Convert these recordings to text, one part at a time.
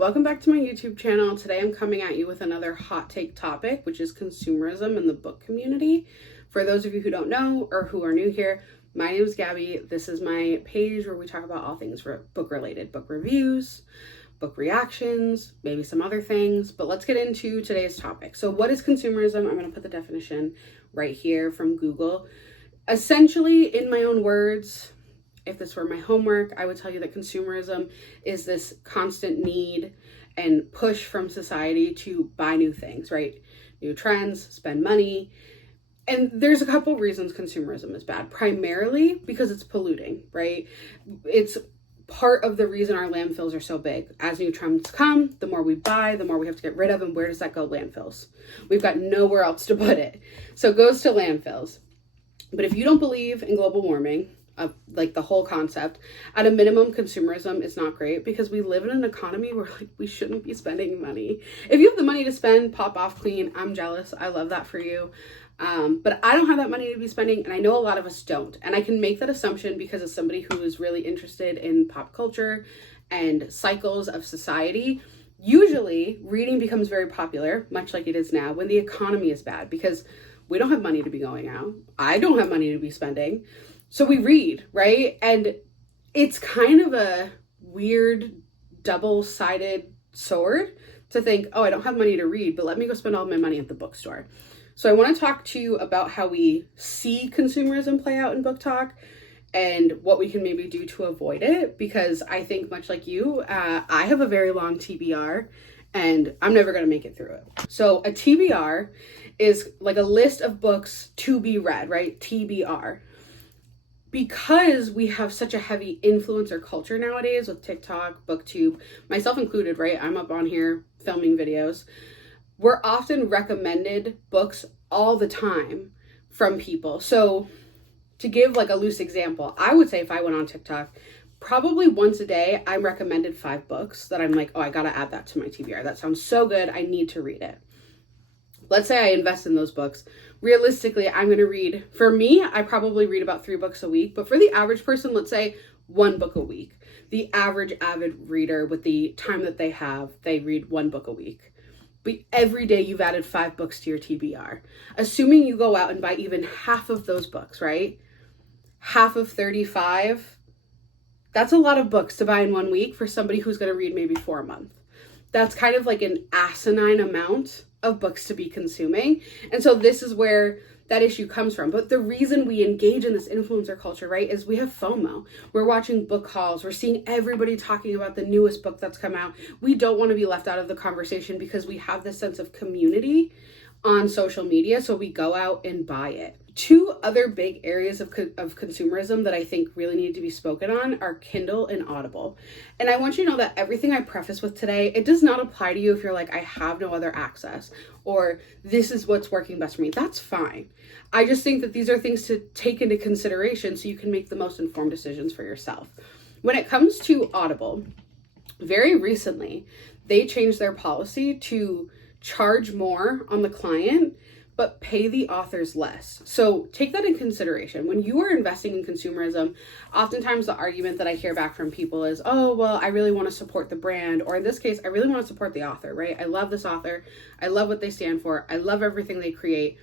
Welcome back to my YouTube channel. Today I'm coming at you with another hot take topic, which is consumerism in the book community. For those of you who don't know or who are new here, my name is Gabby. This is my page where we talk about all things book related, book reviews, book reactions, maybe some other things, but let's get into today's topic. So what is consumerism? I'm going to put the definition right here from Google. Essentially, in my own words, if this were my homework, I would tell you that consumerism is this constant need and push from society to buy new things, right? New trends, spend money. And there's a couple reasons consumerism is bad. Primarily because it's polluting, right? It's part of the reason our landfills are so big. As new trends come, the more we buy, the more we have to get rid of. And where does that go? Landfills. We've got nowhere else to put it. So it goes to landfills. But if you don't believe in global warming, like the whole concept, at a minimum, consumerism is not great because we live in an economy where we shouldn't be spending money. If you have the money to spend, pop off clean. I'm jealous. I love that for you. But I don't have that money to be spending, and I know a lot of us don't. And I can make that assumption because as somebody who is really interested in pop culture and cycles of society, usually reading becomes very popular, much like it is now, when the economy is bad because we don't have money to be going out. I don't have money to be spending. So we read, right? And it's kind of a weird double-sided sword to think, oh, I don't have money to read, but let me go spend all my money at the bookstore. So I want to talk to you about how we see consumerism play out in Booktok and what we can maybe do to avoid it, because I think much like you, I have a very long TBR and I'm never going to make it through it. So a TBR is like a list of books to be read, right? TBR. Because we have such a heavy influencer culture nowadays with TikTok, BookTube, myself included, right? I'm up on here filming videos. We're often recommended books all the time from people. So to give like a loose example, I would say if I went on TikTok, probably once a day, I'm recommended 5 books that I'm like, oh, I got to add that to my TBR. That sounds so good. I need to read it. Let's say I invest in those books. Realistically, I'm going to read, for me, I probably read about 3 books a week, but for the average person, let's say 1 book a week. The average avid reader with the time that they have, they read 1 book a week. But every day you've added 5 books to your TBR. Assuming you go out and buy even half of those books, right? Half of 35, that's a lot of books to buy in 1 week for somebody who's going to read maybe 4 a month. That's kind of like an asinine amount of books to be consuming. And so this is where that issue comes from. But the reason we engage in this influencer culture, right, is we have FOMO. We're watching book hauls. We're seeing everybody talking about the newest book that's come out. We don't want to be left out of the conversation because we have this sense of community on social media. So we go out and buy it. 2 other big areas of consumerism that I think really need to be spoken on are Kindle and Audible. And I want you to know that everything I preface with today, it does not apply to you if you're like, I have no other access, or this is what's working best for me. That's fine. I just think that these are things to take into consideration so you can make the most informed decisions for yourself. When it comes to Audible, very recently, they changed their policy to charge more on the client but pay the authors less. So take that in consideration. When you are investing in consumerism, oftentimes the argument that I hear back from people is, oh, well, I really want to support the brand. Or in this case, I really want to support the author, right? I love this author. I love what they stand for. I love everything they create.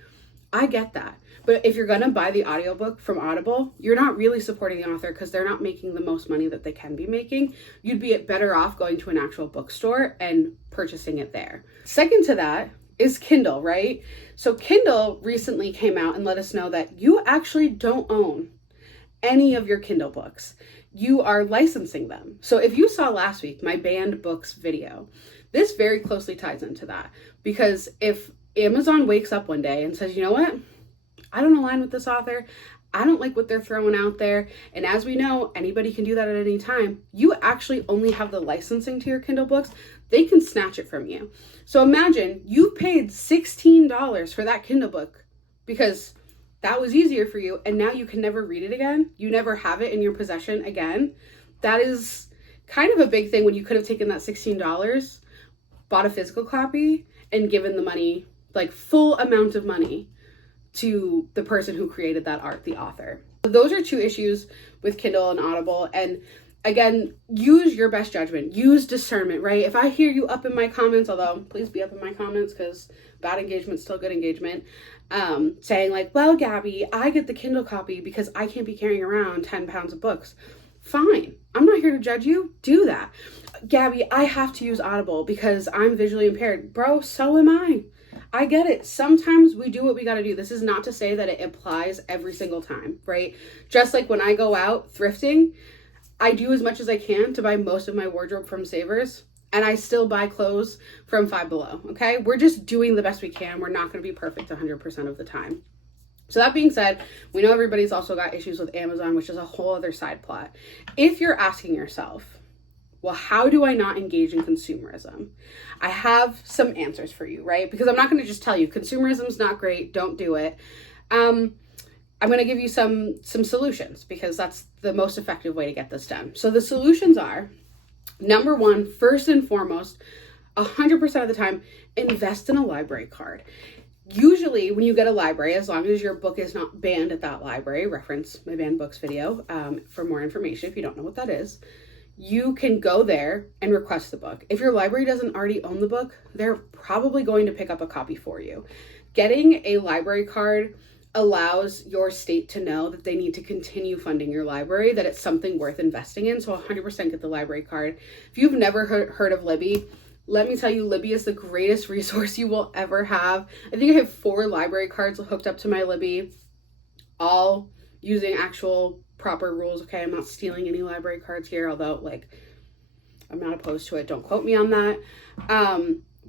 I get that. But if you're going to buy the audiobook from Audible, you're not really supporting the author because they're not making the most money that they can be making. You'd be better off going to an actual bookstore and purchasing it there. Second to that is Kindle, right? So Kindle recently came out and let us know that you actually don't own any of your Kindle books. You are licensing them. So if you saw last week my banned books video, this very closely ties into that. Because if Amazon wakes up one day and says, you know what? I don't align with this author. I don't like what they're throwing out there. And as we know, anybody can do that at any time. You actually only have the licensing to your Kindle books. They can snatch it from you. So imagine you paid $16 for that Kindle book because that was easier for you. And now you can never read it again. You never have it in your possession again. That is kind of a big thing when you could have taken that $16, bought a physical copy and given the money, like full amount of money to the person who created that art, the author. So those are 2 issues with Kindle and Audible. And Again, use your best judgment, use discernment, right? If I hear you up in my comments, although please be up in my comments because bad engagement is still good engagement, saying like, well, Gabby, I get the Kindle copy because I can't be carrying around 10 pounds of books. Fine. I'm not here to judge you. Do that. Gabby, I have to use Audible because I'm visually impaired. Bro, so am I. I get it. Sometimes we do what we got to do. This is not to say that it applies every single time, right? Just like when I go out thrifting, I do as much as I can to buy most of my wardrobe from Savers, and I still buy clothes from Five Below, okay? We're just doing the best we can. We're not going to be perfect 100% of the time. So that being said, we know everybody's also got issues with Amazon, which is a whole other side plot. If you're asking yourself, well, how do I not engage in consumerism? I have some answers for you, right? Because I'm not going to just tell you consumerism is not great, don't do it. I'm going to give you some solutions because that's the most effective way to get this done. So the solutions are, number one, first and foremost, 100% of the time, invest in a library card. Usually when you get a library, as long as your book is not banned at that library, reference my banned books video for more information if you don't know what that is, you can go there and request the book. If your library doesn't already own the book, they're probably going to pick up a copy for you. Getting a library card allows your state to know that they need to continue funding your library, that it's something worth investing in. So 100% get the library card. If you've never heard of Libby, let me tell you, Libby is the greatest resource you will ever have. I think I have 4 library cards hooked up to my Libby, all using actual proper rules. Okay, I'm not stealing any library cards here, although like I'm not opposed to it. Don't quote me on that.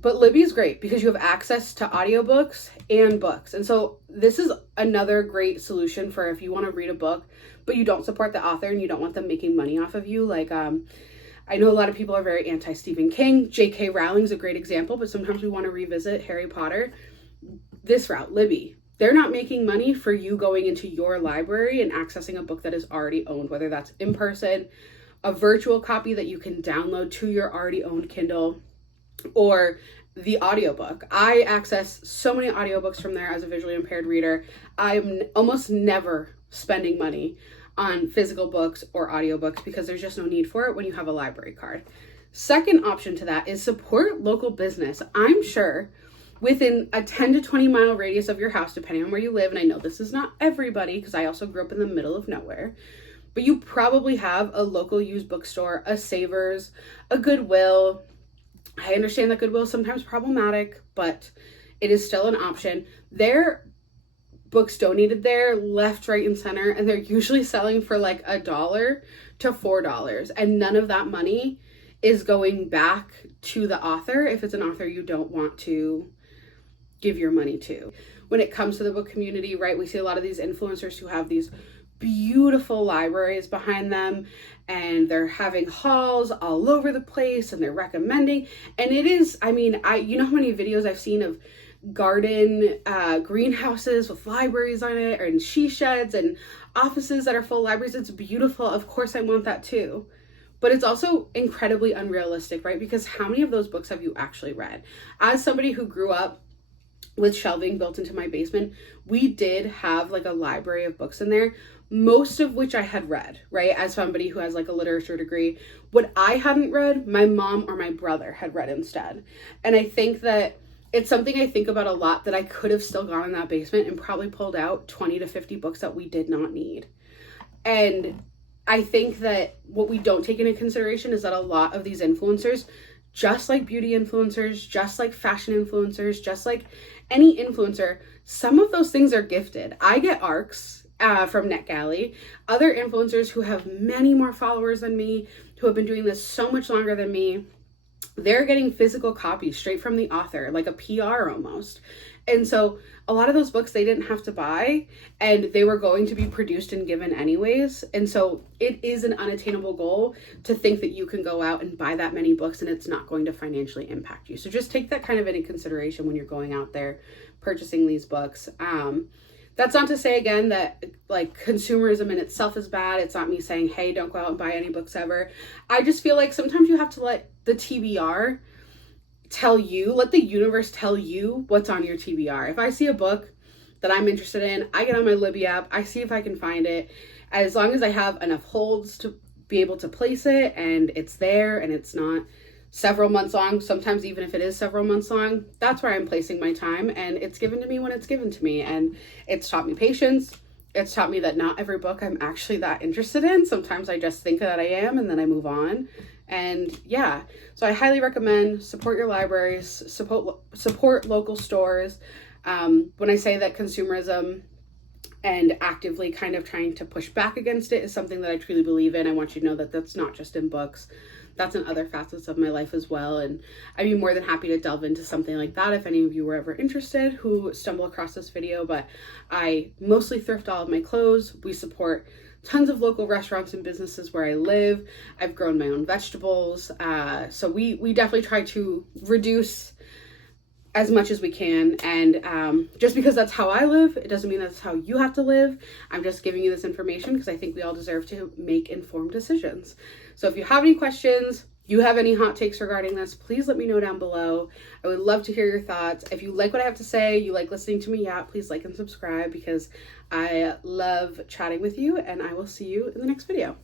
But Libby is great because you have access to audiobooks and books. And so this is another great solution for if you want to read a book, but you don't support the author and you don't want them making money off of you. Like, I know a lot of people are very anti-Stephen King. J.K. Rowling's a great example, but sometimes we want to revisit Harry Potter. This route, Libby, they're not making money for you going into your library and accessing a book that is already owned, whether that's in person, a virtual copy that you can download to your already owned Kindle, or the audiobook. I access so many audiobooks from there as a visually impaired reader. I'm almost never spending money on physical books or audiobooks because there's just no need for it when you have a library card. Second option to that is support local business. I'm sure within a 10 to 20 mile radius of your house, depending on where you live, and I know this is not everybody because I also grew up in the middle of nowhere, but you probably have a local used bookstore, a Savers, a Goodwill. I understand that Goodwill is sometimes problematic, but it is still an option. Their books donated there left, right, and center, and they're usually selling for like $1 to $4, and none of that money is going back to the author if it's an author you don't want to give your money to. When it comes to the book community, right, we see a lot of these influencers who have these beautiful libraries behind them, and they're having hauls all over the place, and they're recommending, and it is, I mean, you know how many videos I've seen of garden greenhouses with libraries on it, and she sheds and offices that are full of libraries. It's beautiful. Of course I want that too, but it's also incredibly unrealistic, right? Because how many of those books have you actually read? As somebody who grew up with shelving built into my basement, we did have like a library of books in there, most of which I had read, right? As somebody who has like a literature degree, what I hadn't read, my mom or my brother had read instead. And I think that it's something I think about a lot, that I could have still gone in that basement and probably pulled out 20 to 50 books that we did not need. And I think that what we don't take into consideration is that a lot of these influencers, just like beauty influencers, just like fashion influencers, just like any influencer, some of those things are gifted. I get ARCs from NetGalley, other influencers who have many more followers than me, who have been doing this so much longer than me, they're getting physical copies straight from the author, like a PR almost. And so a lot of those books they didn't have to buy, and they were going to be produced and given anyways. And so it is an unattainable goal to think that you can go out and buy that many books and it's not going to financially impact you. So just take that kind of into consideration when you're going out there purchasing these books. That's not to say, again, that like consumerism in itself is bad. It's not me saying, hey, don't go out and buy any books ever. I just feel like sometimes you have to let the TBR tell you, let the universe tell you what's on your TBR. If I see a book that I'm interested in, I get on my Libby app, I see if I can find it. As long as I have enough holds to be able to place it and it's there and it's not several months long. Sometimes even if it is several months long, that's where I'm placing my time, and it's given to me when it's given to me. And it's taught me patience. It's taught me that not every book I'm actually that interested in. Sometimes I just think that I am, and then I move on. And yeah, so I highly recommend support your libraries, support local stores. When I say that consumerism and actively kind of trying to push back against it is something that I truly believe in, I want you to know that that's not just in books. That's in other facets of my life as well. And I'd be more than happy to delve into something like that if any of you were ever interested who stumble across this video. But I mostly thrift all of my clothes. We support tons of local restaurants and businesses where I live. I've grown my own vegetables. So we definitely try to reduce as much as we can. And just because that's how I live, it doesn't mean that's how you have to live. I'm just giving you this information because I think we all deserve to make informed decisions. So if you have any questions, you have any hot takes regarding this, please let me know down below. I would love to hear your thoughts. If you like what I have to say, you like listening to me, please like and subscribe because I love chatting with you, and I will see you in the next video.